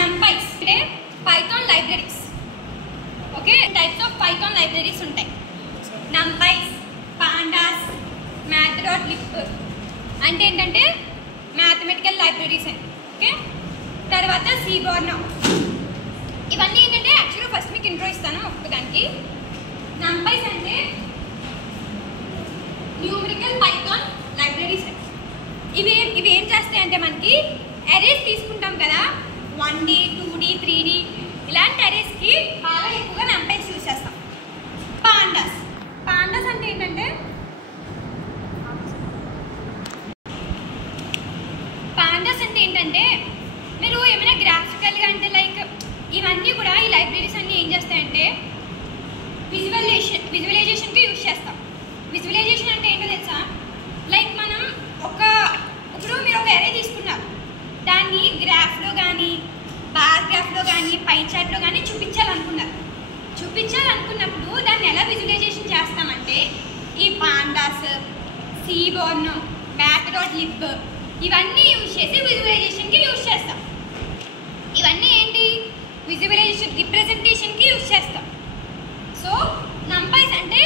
NumPys అంటే Python libraries. Okay, types of Python libraries ఉంటాయి. NumPys, pandas, math.lib అంటే ఏంటంటే మ్యాథమెటికల్ లైబ్రరీస్ అని. ఓకే, తర్వాత seaborn. ఇవన్నీ ఏంటంటే యాక్చువల్గా ఫస్ట్ మీకు ఇంట్రో ఇస్తాను ఒక్కదానికి. NumPys అంటే న్యూమరికల్ పైథాన్ లైబ్రరీస్. ఇవి ఏం చేస్తాయి అంటే మనకి అరేస్ తీసుకుంటాం కదా, 1D 2D 3D ఇలాంటి అరేస్కి బాగా ఎక్కువగా NumPys యూజ్ చేస్తాం. పాండాస్ అంటే ఏంటంటే మీరు ఏమైనా గ్రాఫికల్గా అంటే లైక్ ఇవన్నీ కూడా ఈ లైబ్రరీస్ అన్నీ ఏం చేస్తాయంటే విజువలైజేషన్కి యూజ్ చేస్తాం. విజువలైజేషన్ అంటే ఏంటో తెలుసా? లైక్ మనం ఇప్పుడు మీరు ఒక అరే తీసుకున్నారు, దాన్ని గ్రాఫ్లో కానీ బార్ గ్రాఫ్లో కానీ పై చార్ట్లో కానీ చూపించాలనుకున్నప్పుడు దాన్ని ఎలా విజువలైజేషన్ చేస్తామంటే ఈ పాండాస్, seaborn, math.lib ఇవన్నీ యూజ్ చేసి విజువలైజేషన్కి యూజ్ చేస్తాం. ఇవన్నీ ఏంటి? విజువలైజేషన్ రిప్రజెంటేషన్కి యూజ్ చేస్తాం. సో NumPys అంటే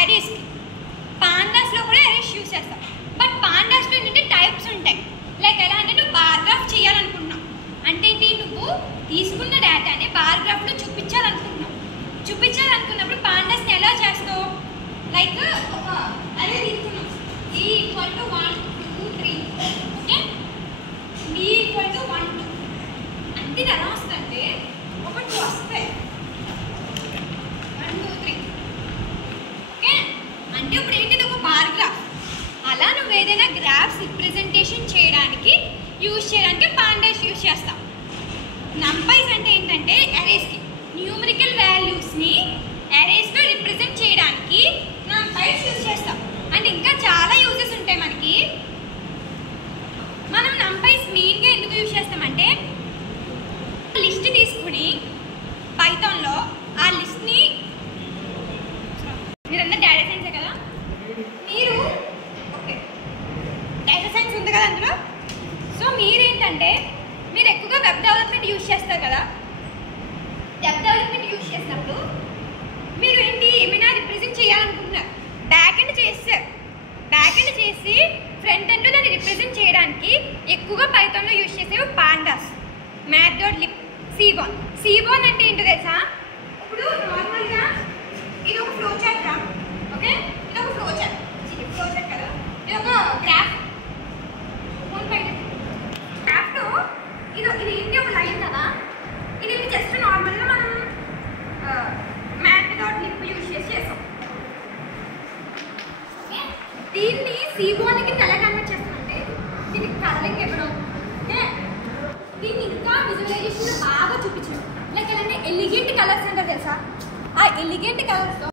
అరేస్కి, పాండాస్లో కూడా అరేస్ యూజ్ చేస్తాం. బట్ పాండాస్లో ఏంటంటే టైప్స్ ఉంటాయి. లైక్ ఎలా అంటే నువ్వు బార్ గ్రాఫ్ చేయాలనుకుంటున్నావు అంటే ఏంటి, నువ్వు తీసుకున్న డేటాని బార్ గ్రాఫ్లో చూపించాలనుకున్నప్పుడు పాండాస్ని ఎలా చేస్తావు? లైక్ ఒక అరే తీసుకున్నాం, E = 1 2 3, ఓకే, B = 1 2 అంటే ఇది ఎలా వస్తుందంటే ఒక 2 వస్తాయి, 1 2 3, ఓకే. అంటే ఇప్పుడు ఏంటిది ఒక బార్ గ్రాఫ్. అలా నువ్వు ఏదైనా గ్రాఫ్స్ రిప్రజెంటేషన్ చేయడానికి పాండాస్ యూజ్ చేస్తాం. NumPys అంటే ఏంటంటే అరేస్కి న్యూమరికల్ వాల్యూస్ని అరేస్లో రిప్రజెంట్ చేయడానికి NumPys యూజ్ చేస్తాం. అండ్ ఇంకా చాలా యూజెస్ ఉంటాయి మనకి. మనం NumPys మెయిన్గా ఎందుకు యూజ్ చేస్తామంటే లిస్ట్ తీసుకుని పైథాన్లో ఆ లిస్ట్ని, మీరందరూ డేటా సైన్సే కదా, మీరు ఓకే డేటా సైన్స్ ఉంది కదా అందులో. సో మీరేంటంటే మీరు ఎక్కువగా వెబ్ డెవలప్మెంట్ యూజ్ చేస్తారు కదా. వెబ్ డెవలప్మెంట్ యూజ్ చేసినప్పుడు మీరు ఏంటి ఏమైనా రిప్రజెంట్ చేయాలనుకుంటున్నారు, బ్యాక్ ఎండ్ చేసి ఫ్రంట్ ఎండ్లో దాన్ని రిప్రజెంట్ చేయడానికి ఎక్కువగా పైథాన్లో యూజ్ చేసేవి పాండాస్, math.lib, seaborn అంటే ఏంటో తెలుసా? ఇప్పుడు నార్మల్గా ఇది ఒక ఫ్లో చార్ట్ రా, ఓకే, ఇది ఒక ఫ్లో చార్ట్ కదా, ఇది ఒక గ్రాఫ్. గ్రాఫ్లో ఇది ఏంటి ఒక లైన్ కదా, ఇది జస్ట్ నార్మల్గా మనం math.lib యూజ్ చేసాం. దీన్ని seabornకి ఎలా కన్వర్ట్ చేస్తామంటే దీనికి కలరింగ్ ఇవ్వడం, ఓకే, దీన్ని ఇంకా విజువలైజేషన్ బాగా చూపించడం. లైక్ ఎలాంటి ఎలిగెంట్ కలర్స్ అంటే తెలుసా? ఆ ఎలిగెంట్ కలర్స్తో